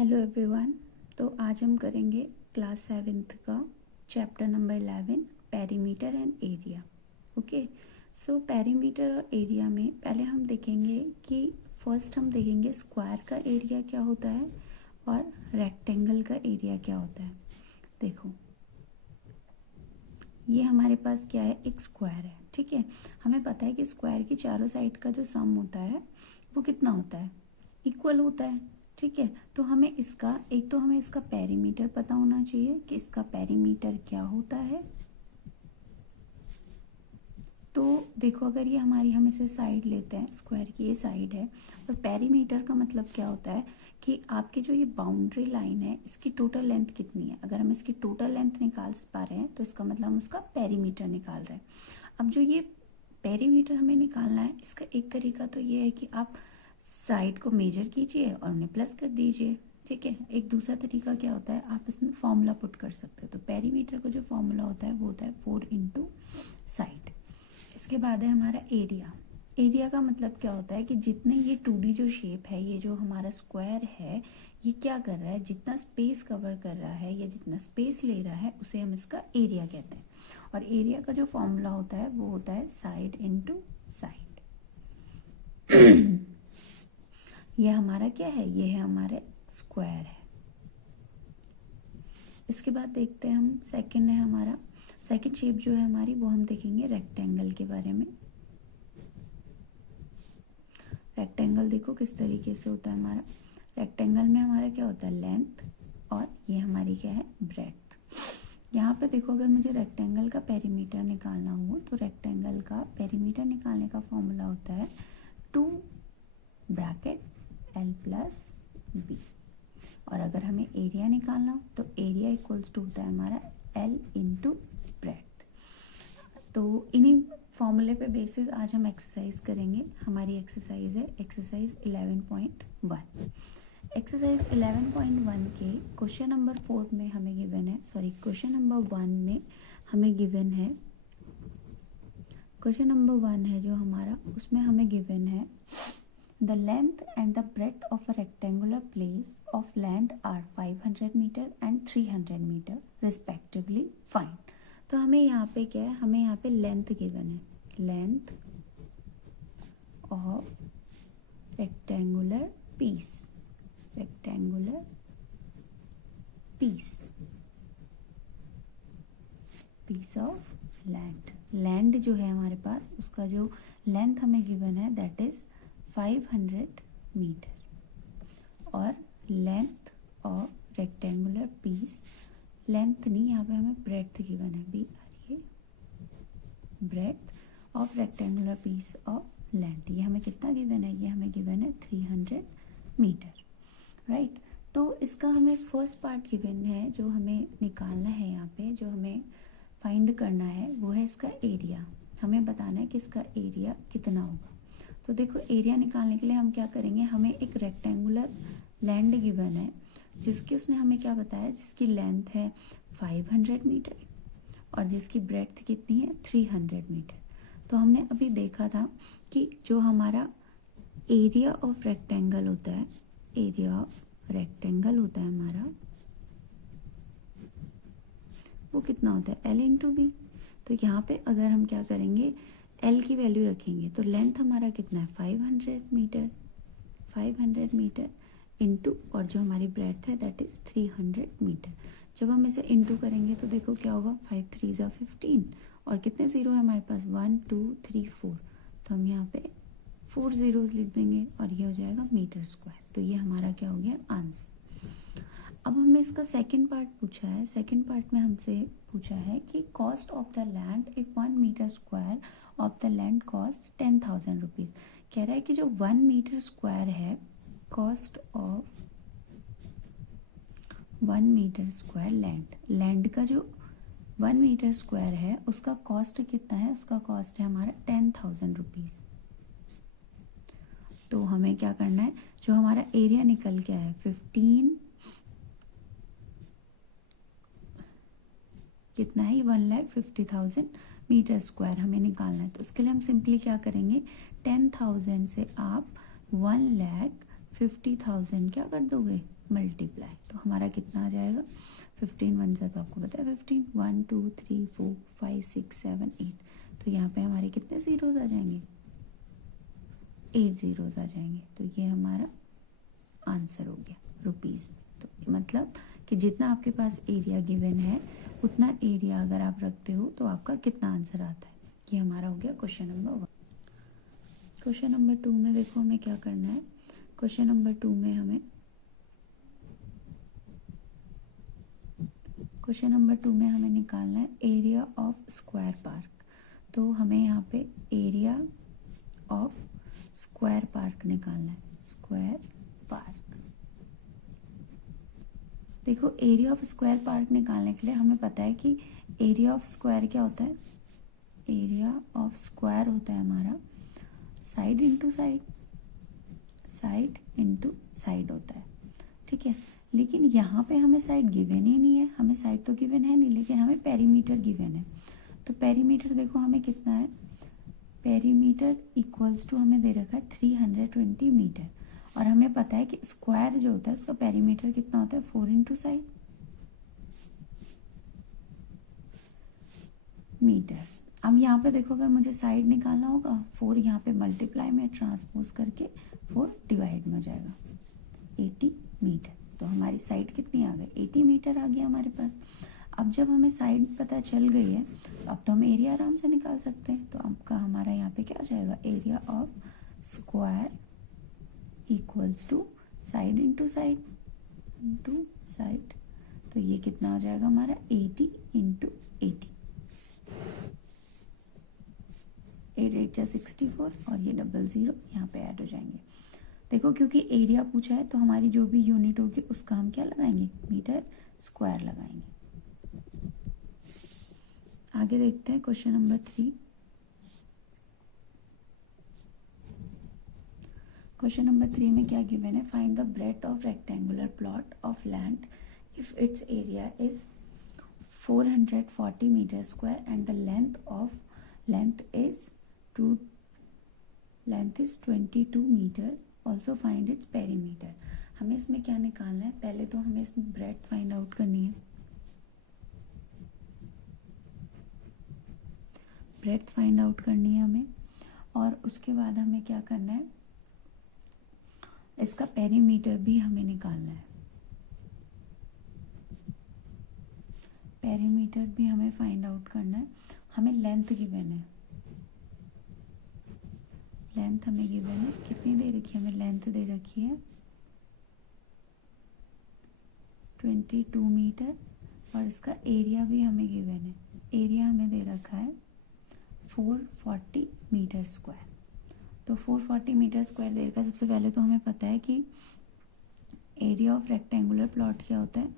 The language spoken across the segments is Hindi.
Hello everyone. तो आज हम करेंगे क्लास 7th का chapter number 11 perimeter and area. Okay, so perimeter और एरिया में पहले हम देखेंगे कि फर्स्ट हम देखेंगे स्क्वायर का एरिया क्या होता है और रेक्टेंगल का एरिया क्या होता है। देखो, ये हमारे पास क्या है, एक स्क्वायर है। ठीक है, हमें पता है कि स्क्वायर की चारों साइड का जो सम होता है वो कितना होता है, इक्वल होता है। ठीक है, तो हमें इसका एक तो हमें इसका पेरीमीटर पता होना चाहिए कि इसका पेरीमीटर क्या होता है। तो देखो, अगर ये हमारी हम इसे साइड लेते हैं, स्क्वायर की ये साइड है, और पेरीमीटर का मतलब क्या होता है कि आपकी जो ये बाउंड्री लाइन है इसकी टोटल लेंथ कितनी है। अगर हम इसकी टोटल लेंथ निकाल पा रहे हैं तो इसका मतलब हम उसका पेरीमीटर निकाल रहे हैं। अब जो ये पेरीमीटर हमें निकालना है, इसका एक तरीका तो ये है कि आप साइड को मेजर कीजिए और उन्हें प्लस कर दीजिए। ठीक है, एक दूसरा तरीका क्या होता है, आप इसमें फॉर्मूला पुट कर सकते हो। तो पेरीमीटर का जो फॉर्मूला होता है वो होता है 4 इंटू साइड। इसके बाद है हमारा एरिया। एरिया का मतलब क्या होता है कि जितने ये 2D जो शेप है, ये जो हमारा स्क्वायर है, ये क्या कर रहा है, जितना स्पेस कवर कर रहा है या जितना स्पेस ले रहा है उसे हम इसका एरिया कहते हैं। और एरिया का जो फॉर्मूला होता है वो होता है साइड इंटू साइड। ये हमारा क्या है, ये है हमारे स्क्वायर है। इसके बाद देखते हैं हम, सेकंड है हमारा, सेकंड शेप जो है हमारी, वो हम देखेंगे रेक्टेंगल के बारे में। रेक्टेंगल देखो किस तरीके से होता है हमारा। रेक्टेंगल में हमारा क्या होता है, लेंथ, और ये हमारी क्या है, ब्रेड्थ। यहाँ पे देखो, अगर मुझे रेक्टेंगल का पेरीमीटर निकालना हो तो रेक्टेंगल का पेरीमीटर निकालने का फॉर्मूला होता है 2 ब्रैकेट L प्लस B। और अगर हमें एरिया निकालना हो तो एरिया इक्वल्स टू होता है हमारा L इंटू ब्रेड्थ। तो इन्हीं फॉर्मूले पे बेसिस आज हम एक्सरसाइज करेंगे। हमारी एक्सरसाइज है एक्सरसाइज 11.1। एक्सरसाइज 11.1 के क्वेश्चन नंबर 4 में हमें गिवन है, सॉरी क्वेश्चन नंबर 1 में हमें गिवन है, क्वेश्चन नंबर 1 है जो हमारा, उसमें हमें गिवन है the length and the breadth of a rectangular place of land are 500 meter and 300 meter respectively. Find. तो हमें यहाँ पे क्या है, हमें यहाँ पे लेंथ गिवन है, length of rectangular piece, rectangular piece, piece of land. Land जो है हमारे पास, उसका जो लेंथ हमें गिवन है दैट इज 500 मीटर। और length of rectangular piece, length नहीं, यहाँ पे हमें ब्रेड्थ गिवन है, BRE, breadth of rectangular piece of land. ये हमें कितना गिवन है, ये हमें गिवन है 300 मीटर। राइट, तो इसका हमें फर्स्ट पार्ट गिवन है जो हमें निकालना है, यहाँ पे जो हमें फाइंड करना है वो है इसका एरिया। हमें बताना है कि इसका एरिया कितना होगा। तो देखो, एरिया निकालने के लिए हम क्या करेंगे, हमें एक रेक्टेंगुलर लैंड गिवन है जिसकी उसने हमें क्या बताया, जिसकी लेंथ है 500 मीटर और जिसकी ब्रेड्थ कितनी है 300 मीटर। तो हमने अभी देखा था कि जो हमारा एरिया ऑफ रेक्टेंगल होता है, एरिया ऑफ रेक्टेंगल होता है हमारा, वो कितना होता है, L इंटू बी। तो यहाँ पे अगर हम क्या करेंगे, L की वैल्यू रखेंगे तो लेंथ हमारा कितना है 500 मीटर, 500 मीटर इंटू, और जो हमारी ब्रेड्थ है दैट इज 300 मीटर। जब हम इसे इंटू करेंगे तो देखो क्या होगा, 5 3 ज़ा 15, और कितने ज़ीरो है हमारे पास, 1 2 3 4। तो हम यहाँ पे 4 ज़ीरोज़ लिख देंगे और ये हो जाएगा मीटर स्क्वायर। तो ये हमारा क्या हो गया, आंसर। अब हमें इसका सेकंड पार्ट पूछा है। सेकंड पार्ट में हमसे पूछा है कि cost of the land if 1 metre square of the land cost 10,000 rupees. कह रहा है कि जो 1 मीटर स्क्वायर है, cost of 1 metre square land, land का जो 1 मीटर स्क्वायर है उसका कॉस्ट कितना है, उसका कॉस्ट है हमारा 10,000 रुपीज़। तो हमें क्या करना है, जो हमारा एरिया निकल के आया 15, कितना है, 1,50,000 मीटर स्क्वायर हमें निकालना है। तो इसके लिए हम सिंपली क्या करेंगे, 10,000 से आप 50,000 क्या कर दोगे, मल्टीप्लाई, तो हमारा कितना आ जाएगा, 15 वन सा तो आपको पता है 15, 1 2 3 4 5 6 7 8, तो यहाँ पे हमारे कितने ज़ीरोज़ आ जाएंगे, 8 ज़ीरोज़ आ जाएंगे। तो ये हमारा आंसर हो गया रुपीज़ में। तो मतलब कि जितना आपके पास एरिया गिवन है उतना एरिया अगर आप रखते हो तो आपका कितना आंसर आता है। ये हमारा हो गया क्वेश्चन नंबर 1। क्वेश्चन नंबर 2 में देखो हमें क्या करना है। क्वेश्चन नंबर 2 में हमें निकालना है एरिया ऑफ स्क्वायर पार्क। तो हमें यहाँ पे एरिया ऑफ स्क्वायर पार्क निकालना है। स्क्वायर पार्क, देखो एरिया ऑफ स्क्वायर पार्क निकालने के लिए हमें पता है कि एरिया ऑफ स्क्वायर क्या होता है, एरिया ऑफ स्क्वायर होता है हमारा side into side, side into side होता है, ठीक है। लेकिन यहाँ पे हमें साइड गिवन ही नहीं है, हमें साइड तो गिवन है नहीं, लेकिन हमें पेरीमीटर गिवन है। तो पेरीमीटर देखो हमें कितना है, पेरीमीटर इक्वल्स टू हमें दे रखा है 320 मीटर, और हमें पता है कि स्क्वायर जो होता है उसका पेरीमीटर कितना होता है, 4 इंटू साइड मीटर। अब यहाँ पे देखो अगर मुझे साइड निकालना होगा 4 यहाँ पे मल्टीप्लाई में ट्रांसपोज करके 4 डिवाइड में हो जाएगा 80 मीटर। तो हमारी साइड कितनी आ गई, 80 मीटर आ गया हमारे पास। अब जब हमें साइड पता चल गई है तो अब तो हम एरिया आराम से निकाल सकते हैं। तो आपका हमारा यहाँ पे क्या आ जाएगा, area of square equals to side into side into side. तो ये कितना हो जाएगा हमारा 80 इंटू 80, 8 8 जा 64 और ये 00 यहाँ पे ऐड हो जाएंगे। देखो क्योंकि एरिया पूछा है तो हमारी जो भी यूनिट होगी उसका हम क्या लगाएंगे, मीटर स्क्वायर लगाएंगे। आगे देखते हैं क्वेश्चन नंबर 3। क्वेश्चन नंबर 3 में क्या गिवन है, find the breadth of rectangular plot of land if its area is 440 metre square and the length is 22 metre, also find its perimeter. हमें इसमें क्या निकालना है, पहले तो हमें इसमें ब्रेड्थ फाइंड आउट करनी है, ब्रेड्थ फाइंड आउट करनी है हमें, और उसके बाद हमें क्या करना है, इसका पेरीमीटर भी हमें निकालना है, पेरीमीटर भी हमें फाइंड आउट करना है। हमें लेंथ गिवन है, लेंथ हमें गिवन है, कितनी दे रखी है, हमें लेंथ दे रखी है 22 मीटर, और इसका एरिया भी हमें गिवन है, एरिया हमें दे रखा है 440 मीटर स्क्वायर। तो 440 मीटर स्क्वायर दे रखा है। सबसे पहले तो हमें पता है कि एरिया ऑफ रेक्टेंगुलर प्लॉट क्या होता है,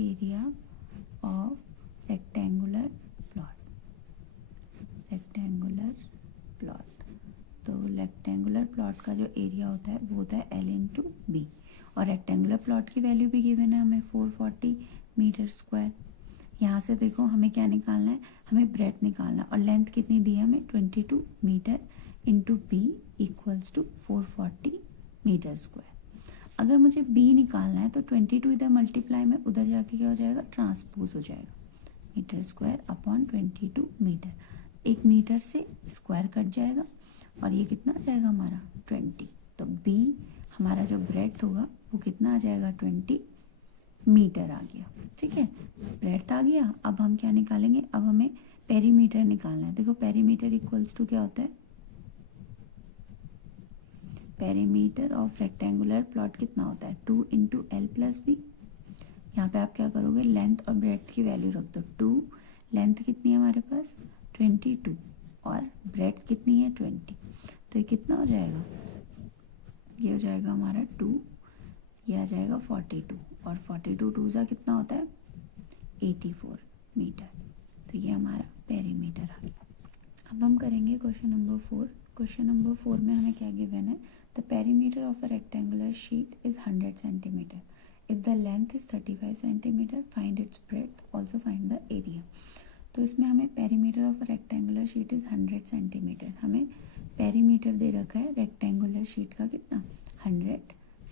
एरिया ऑफ रेक्टेंगुलर प्लॉट, तो रेक्टेंगुलर प्लॉट का जो एरिया होता है वो होता है L इंटू बी, और रेक्टेंगुलर प्लॉट की वैल्यू भी गिवन है हमें 440 मीटर स्क्वायर। यहाँ से देखो हमें क्या निकालना है, हमें ब्रेड्थ निकालना है, और लेंथ कितनी दी है हमें 22 metre into b equals to 440 metre square. अगर मुझे बी निकालना है तो 22 इधर मल्टीप्लाई में उधर जाके क्या हो जाएगा, ट्रांसपोज हो जाएगा, metre square upon 22 metre, 1 metre से स्क्वायर कट जाएगा और ये कितना आ जाएगा हमारा 20। तो बी हमारा जो ब्रेड्थ होगा वो कितना आ जाएगा, 20 मीटर आ गया, ठीक है, ब्रेड्थ आ गया। अब हम क्या निकालेंगे, अब हमें पेरीमीटर निकालना है। देखो पेरीमीटर इक्वल्स टू क्या होता है, पेरीमीटर ऑफ रेक्टेंगुलर प्लॉट कितना होता है 2 इंटू एल प्लस बी। यहाँ पे आप क्या करोगे, लेंथ और ब्रेड्थ की वैल्यू रख दो, 2, लेंथ कितनी है हमारे पास 22 और ब्रेड्थ कितनी है 20, तो ये कितना हो जाएगा, ये हो जाएगा हमारा 2, ये आ जाएगा 42, और 42 2 सा कितना होता है 84 मीटर। तो ये हमारा पेरीमीटर आ गया। अब हम करेंगे क्वेश्चन नंबर 4। क्वेश्चन नंबर 4 में हमें क्या गिवन है, the perimeter of a rectangular sheet is 100 centimetre, if the length is 35 centimetre, find its breadth, also find the area. तो इसमें हमें perimeter of a rectangular sheet is 100 centimetre, हमें पेरीमीटर दे रखा है रेक्टेंगुलर शीट का कितना 100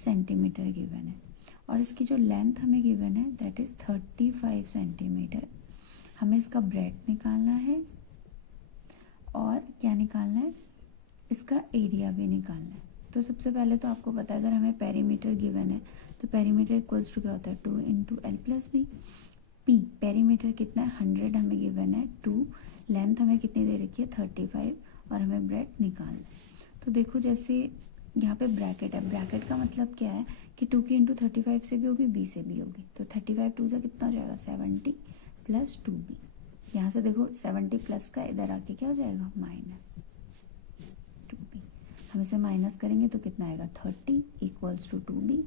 सेंटीमीटर गिवन है और इसकी जो लेंथ हमें गिवन है दैट इज़ 35 सेंटीमीटर। हमें इसका ब्रेड्थ निकालना है और क्या निकालना है, इसका एरिया भी निकालना है। तो सबसे पहले तो आपको पता है अगर हमें पेरीमीटर गिवन है तो पेरीमीटर इक्वल्स टू क्या होता है 2 into l plus b. P perimeter कितना है 100 हमें गिवन है, 2 लेंथ हमें कितनी दे रखी है 35 और हमें ब्रेड्थ निकालना है। तो देखो जैसे यहाँ पे ब्रैकेट है, ब्रैकेट का मतलब क्या है कि 2 की इंटू 35 से भी होगी, बी से भी होगी, तो 35 2 से कितना हो जाएगा 70 प्लस 2b। यहाँ से देखो 70 प्लस का इधर आके क्या हो जाएगा माइनस 2b। हम इसे माइनस करेंगे तो कितना आएगा 30 इक्वल्स टू 2b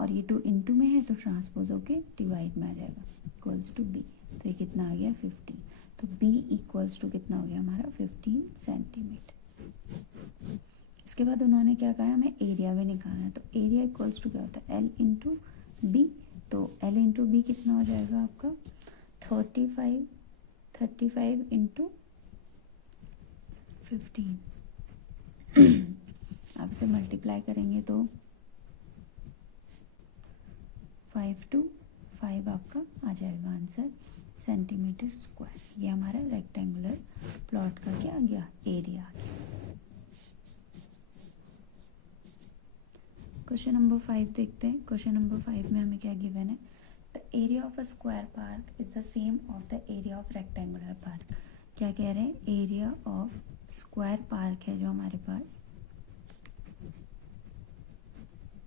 और ये 2 इंटू में है तो ट्रांसपोज होके डिवाइड में आ जाएगा इक्वल्स टू b। तो ये कितना आ गया 15। तो b इक्वल्स टू कितना हो गया हमारा 15 सेंटीमीटर। इसके बाद उन्होंने क्या कहा हमें एरिया भी निकालना है। तो एरिया इक्वल्स टू क्या होता है एल इंटू बी। तो एल इंटू बी कितना हो जाएगा आपका 35 इंटू 15। आप इसे मल्टीप्लाई करेंगे तो 5 to 5 आपका आ जाएगा आंसर सेंटीमीटर स्क्वायर। ये हमारा रेक्टेंगुलर प्लॉट का क्या आ गया एरिया आ गया। क्वेश्चन नंबर 5 देखते हैं। क्वेश्चन नंबर 5 में हमें क्या गिवन है, the area of a square park is the same of the area of rectangular park. क्या कह रहे हैं, एरिया ऑफ स्क्वायर पार्क है जो हमारे पास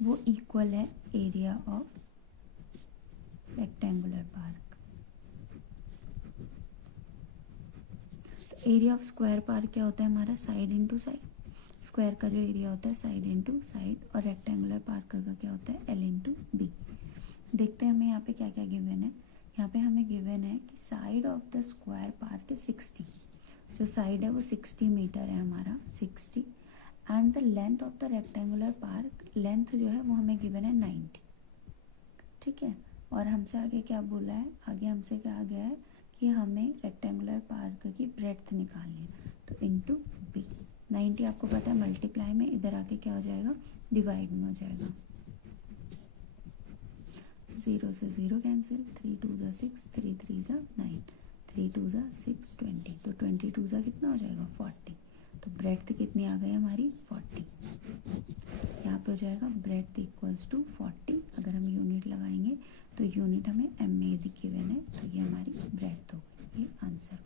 वो इक्वल है एरिया ऑफ रेक्टेंगुलर पार्क। तो एरिया ऑफ स्क्वायर पार्क क्या होता है हमारा साइड इंटू साइड, स्क्वायर का जो एरिया होता है साइड इंटू साइड, और रेक्टेंगुलर पार्क का क्या होता है एल इंटू बी। देखते हैं हमें यहाँ पे क्या क्या गिवन है। यहाँ पे हमें गिवन है कि side of the square park 60, जो साइड है वो 60 मीटर है हमारा 60, and the length of the rectangular park, length जो है वो हमें गिवन है 90। ठीक है, और हमसे आगे क्या बोला है, आगे हमसे कहा गया है कि हमें रेक्टेंगुलर पार्क की ब्रेड्थ निकालनी है। तो इंटू बी 90 आपको पता है मल्टीप्लाई में इधर आके क्या हो जाएगा डिवाइड में हो जाएगा, 0 से 0 कैंसिल, 3 2 ज़ा 6, 3 3 ज़ा 9, 3 2 ज़ा 6 20, तो 22 ज़ा कितना हो जाएगा 40। तो ब्रेड्थ कितनी आ गई हमारी 40। यहाँ पे हो जाएगा ब्रेड्थ इक्वल्स टू 40। अगर हम यूनिट लगाएंगे तो यूनिट हमें एम में गिवन है, तो ये हमारी ब्रेड्थ हो गई, ये आंसर।